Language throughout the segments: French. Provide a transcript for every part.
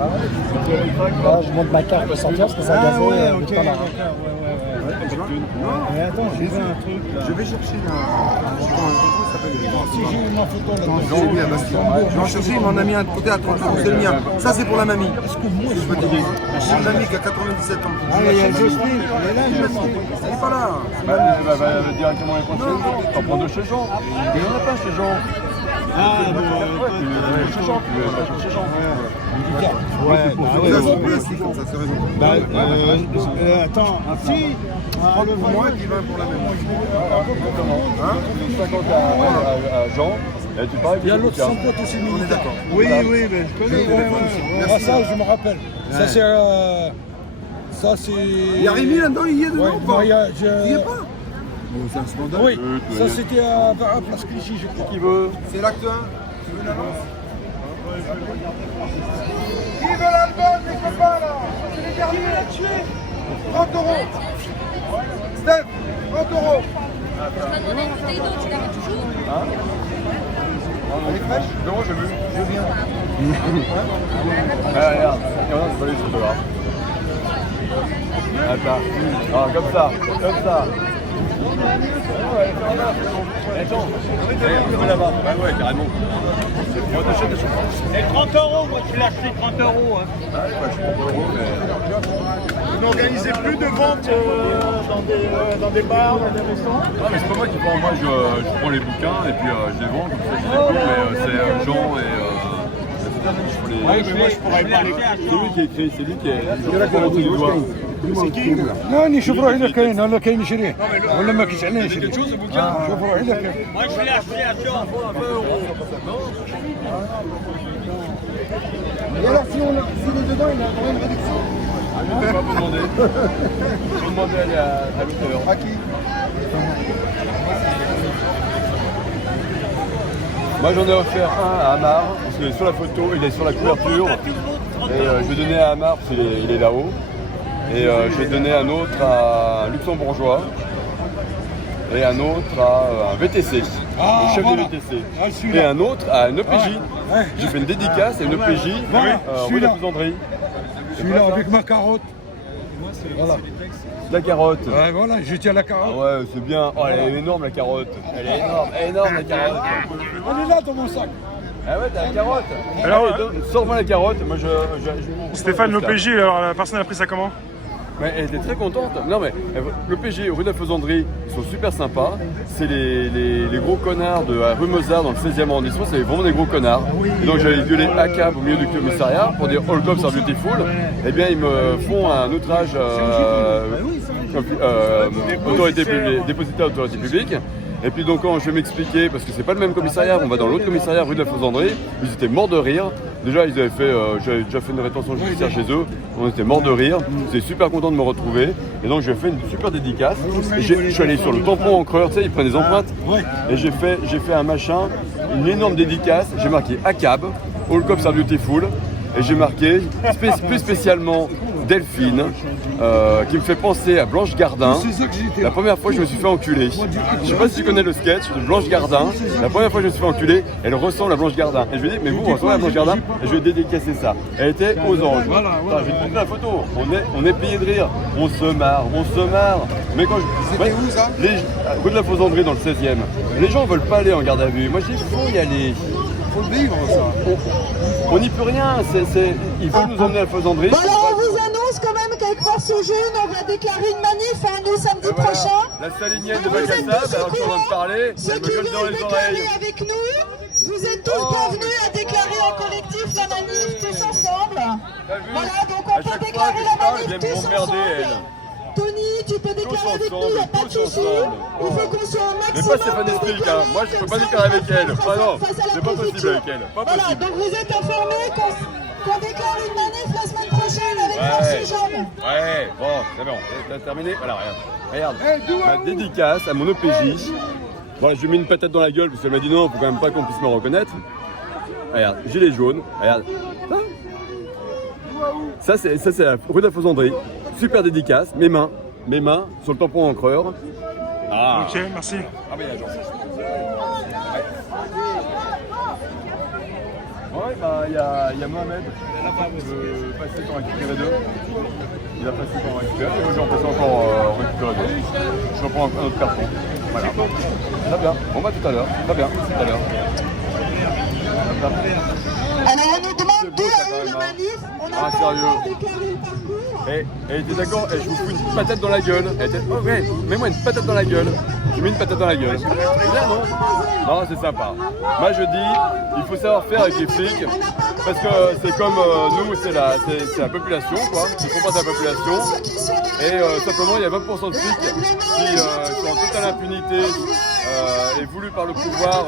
Là, je monte ma carte pour sortir parce que ça a gazé le temps là. Mais attends, j'ai vu un truc là. Je vais chercher comment ça s'appelle Si j'ai eu ma photo là. Jean, oui, à Bastien. Je vais en chercher, il m'en a mis un de côté à 30 euros, c'est le mien. Ça, c'est pour la mamie. Je peux t'aider. J'ai une mamie qui a 97 ans. Ah, il y a Jocelyne, elle est là, Jocelyne. Elle est pas là. Va directement les prendre chez Jean. T'en prends deux chez Jean. Il n'y en a pas chez Jean. Ah, bon, Chez Jean, tu veux pas chez Jean. ouais, bah ouais. Ça, c'est bien, c'est comme ça, c'est raison. Bah, attends, si. Prends le pour moi et puis 20 pour la mamie. Hein 50 à Jean. Et tu parles. Il y a l'autre sans pote aussi On est militaire. d'accord. Oui, oui, mais je connais. Ah, ça, je me rappelle. Ça, c'est. Ça, c'est. Il y a Rémi là-dedans, il y est dedans Ouais, ou pas non, Il y est pas. Bon, c'est un scandale. Oui, ça, c'était à Place Clichy, je crois. Qui veut? C'est l'acte 1. Tu veux une annonce? Qui veut l'album, les copains là? C'est les derniers à tuer. 30 euros. Steph, 30 euros. Je m'as demandé une bouteille d'eau, tu l'avais toujours? Elle est fraîche? Non, j'ai vu. Je viens. Ah, regarde. Regarde, c'est pas les photos là. Attends. Ah, comme ça. Comme ça. Attends. On là-bas. Bah ouais, carrément. Moi, t'achètes. C'est 30 euros, moi tu l'as acheté 30 euros. Hein. Ah, ouais, je prends pas euros, mais. Vous n'organisez plus de vente dans des bars, dans des restaurants? Ah, mais c'est pas moi qui prends. Moi, je prends les bouquins et puis je les vends. Comme ça, je les coupe. Mais c'est Jean et. Oui, mais moi je pourrais pas les... C'est lui qui a écrit, c'est lui qui a. C'est qui? لا شوف روحي اذا كاين ولا كاين يشريه ولا ما كاينش عليه يشري شوف روحي اذا كاين Moi je l'ai acheté à Jean pour 20 euros. Et alors, si s'il est dedans, il a une réduction. Je vais pas vous demander. Je vais demander à l'auteur. À qui? Moi j'en ai offert un à Amar, parce que sur la photo il est sur la couverture. Et je vais donner à Amar parce qu'il est là-haut. Et je vais donner un autre à un luxembourgeois. Et un autre à un VTC, le chef de VTC. Et un autre à un EPJ. J'ai fait une dédicace à une EPJ rue de la Faisanderie. celui-là avec ma carotte. Voilà. La carotte. Ouais, voilà, je tiens la Ah carotte. ouais, c'est bien. Oh, elle est énorme la carotte. Elle est énorme la carotte. Elle est là dans mon sac. Ah ouais, t'as la carotte. Alors, allez, sors-moi la carotte. Moi, Stéphane, l'OPJ, alors la personne a pris ça comment? Mais elle était très contente. Non mais l'OPJ, rue de la Faisanderie, ils sont super sympas. C'est les gros connards de la rue Mozart dans le 16e arrondissement. C'est vraiment des gros connards. Et donc j'allais gueuler ACAB au milieu du commissariat pour dire All Cops are beautiful. Eh bien ils me font un outrage autorité publique, dépositaire d'autorité publique. Et puis donc quand je vais m'expliquer, parce que c'est pas le même commissariat, on va dans l'autre commissariat rue de la Faisanderie, ils étaient morts de rire. Déjà ils avaient fait, j'avais déjà fait une rétention judiciaire chez eux, on était morts de rire, ils étaient super contents de me retrouver. Et donc j'ai fait une super dédicace. Je suis allé sur le tampon encreur, tu sais, ils prennent des empreintes. Et j'ai fait un machin, une énorme dédicace, j'ai marqué ACAB, All Cops are beautiful. Et j'ai marqué plus spécialement Delphine, qui me fait penser à Blanche Gardin. La première fois que je me suis fait enculer. Je sais pas si tu connais le sketch de Blanche Gardin. La première fois que je me suis fait enculer, elle ressemble à Blanche Gardin. Et je lui ai dit, mais vous ressemblez à Blanche Gardin. Et je lui ai dédicacé ça. Elle était aux anges. Enfin, je vais te montrer la photo. On est plié de rire. On se marre. Mais quand je. C'était où ça? Rue de la Faisanderie dans le 16e. Les gens veulent pas aller en garde à vue. Moi je dis, il faut y aller. Faut le vivre ça. On n'y peut rien, il faut nous emmener à la Faisanderie. Bon alors on vous annonce quand même qu'avec Force Jeune, on va déclarer une manif nous samedi prochain. La salinienne de Vous êtes Bacassab, tous au alors je suis en train de courant. parler, Ceux elle me qui gueule dans veulent les oreilles. déclarer avec nous, vous êtes tous bienvenus à déclarer en collectif la manif tous ensemble. Voilà, donc on peut déclarer la manif tous ensemble. Tony, tu peux déclarer avec nous, il n'y a pas de souci. Il faut qu'on soit au Mais maximum. pas Stéphane Esplic, hein. Moi je peux pas déclarer avec elle. Ah non, c'est pas possible avec elle. Pas Voilà, possible. donc vous êtes informés qu'on déclare une manif la semaine prochaine avec Force Jeune. Ouais, bon, c'est bon, t'as terminé. Voilà, regarde. Ma dédicace à mon OPJ. Bon, je lui ai mis une patate dans la gueule parce qu'elle m'a dit non, faut quand même pas qu'on puisse me reconnaître. Regarde, gilet jaune, regarde. Ça c'est la rue de la Faisanderie. Super dédicace, mes mains sur le tampon encreur. Ah. Ok, merci. Ah mais il y a genre. Ouais, Ouais, bah, il y a Mohamed qui veut passer pour récupérer 2. Il a passé pour récupérer et moi j'en passe encore récupérer 2. Je reprends un autre carton. Voilà. Très bien. Bon bah tout à l'heure. Très bien. Tout à l'heure. Alors on nous demande d'où a eu le manif, on n'a pas sérieux. encore déclaré le parcours. Et t'es d'accord? Je vous fous une patate dans la gueule. Oh ouais, mets-moi une patate dans la gueule. Je mets une patate dans la gueule. C'est bien, non? Non, c'est sympa. Moi je dis, il faut savoir faire avec les flics. Parce que c'est comme nous, c'est la population, quoi. Ils font partie de la population. Et simplement, il y a 20% de flics qui sont en totale impunité et voulus par le pouvoir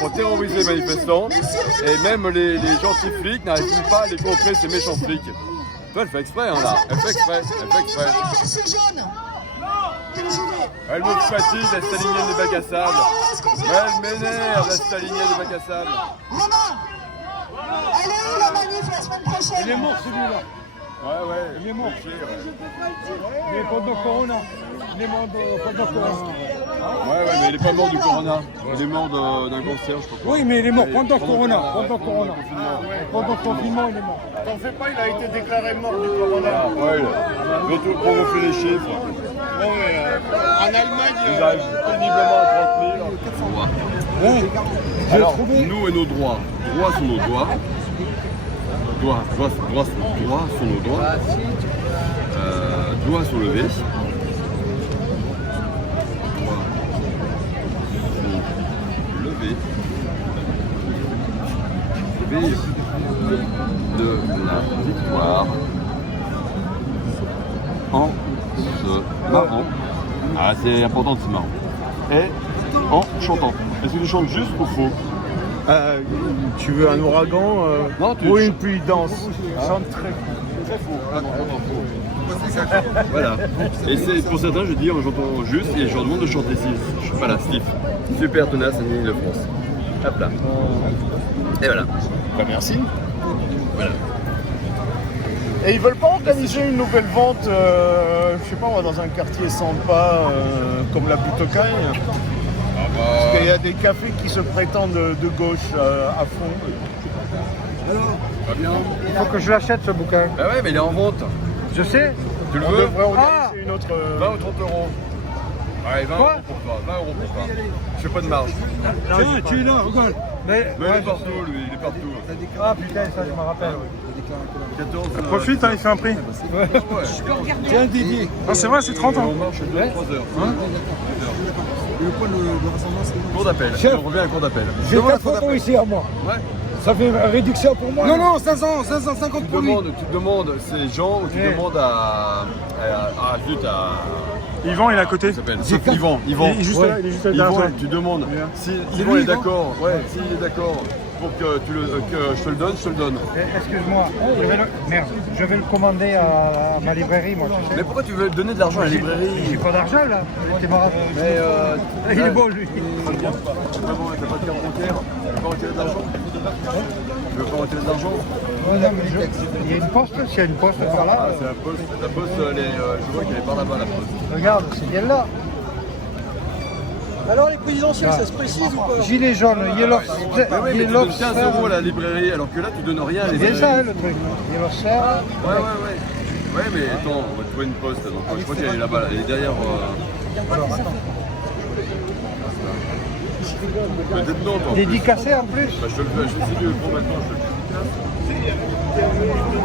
pour terroriser les manifestants. Et même les gentils flics n'arrivent pas à les contrer, ces méchants flics. Toi, elle fait exprès, hein, là. Elle fait exprès. C'est jaune. Elle me fatigue, la stalinienne des bacs à sable. Elle m'énerve, la stalinienne des bacs à sable. Romain, elle est où la manif la semaine prochaine? Il est mort celui-là. Ouais. Il est mort. Il est pendant Corona. Il est mort pendant Corona. Ouais, mais il est pas mort du Corona. Il est mort d'un cancer, je crois. Oui, mais il est mort pendant Corona. Pendant Corona. Pendant le confinement, il est mort. T'en fais pas, il a été déclaré mort du corona. Ouais, surtout pour vous faire les chiffres. Bon, en Allemagne, Ils arrivent péniblement à 30 000. Oui. Alors, nous et nos droits. Droits sont nos droits. Droits sont nos droits. Doigts sont levés. Doigts sont levés. Vive de la victoire en se marrant. Ah, c'est important de se marrer. Et en chantant. Est-ce que tu chantes juste ou faux? Tu veux un ouragan Non, tu- ou une pluie dense? Chante très Voilà. Et c'est pour certains, je dis, j'entends juste et je leur demande de chanter si je suis pas là, Steve. Super tenace, Année de France. Hop là. Et voilà. Bah merci. Voilà. Et ils veulent pas organiser une nouvelle vente, je sais pas, on va dans un quartier sympa comme la Boutocaille. Parce qu'il y a des cafés qui se prétendent de gauche à fond. Pas bien. Il faut que je l'achète ce bouquin. Bah ouais, mais il est en vente. Je sais. Tu le On veux? devrait organiser une autre. 20 ou 30 euros. Ouais, 20 euros pour toi. 20 euros pour toi. Je fais pas de marge. Tiens, tu es là, regarde. Mais Mais il est partout, lui, il est partout. ah putain, ça je me rappelle. 14. Profite, hein, il fait un prix. Tiens Didier. Ah, c'est vrai, c'est 30 ans. On marche 2-3 heures. Cours d'appel. Chef. On revient à cours d'appel. J'ai ta photo ici à moi. Ouais. Ça fait réduction pour moi. Non, non, 550 pour lui. Tu demandes ces gens ou tu demandes à Yvan, il est à côté. il s'appelle Yvan. Il est juste là, il est juste derrière toi. Tu demandes si C'est Yvan lui, est non d'accord. Ouais, s'il est d'accord pour que je te le donne, je te le donne. Excuse-moi, je vais le commander à ma librairie, moi. Tu sais. Mais pourquoi tu veux donner de l'argent à la librairie? J'ai pas d'argent là. T'es marrant. Mais Il est beau lui. t'as pas de carte bancaire? Tu veux pas retirer de l'argent? Tu veux pas retirer de l'argent? Il y a une poste, s'il y a une poste par là. Ah, c'est la poste. La poste, je vois qu'elle est par là-bas, la poste. Regarde, c'est bien là. Alors les présidentielles, ça se précise ou pas? Gilet jaune, yellow. Mais oui, mais tu donnes 15 euros à la librairie, alors que là, tu donnes rien à la C'est librairie. ça hein, le truc. Yellow serre. Ouais. Ouais, mais attends, on va trouver une poste. Donc, je crois qu'elle est là-bas, elle est derrière. Peut-être non, toi. Dédicacé en plus. Bah, je te le fais, si tu le prends maintenant, je te le fais.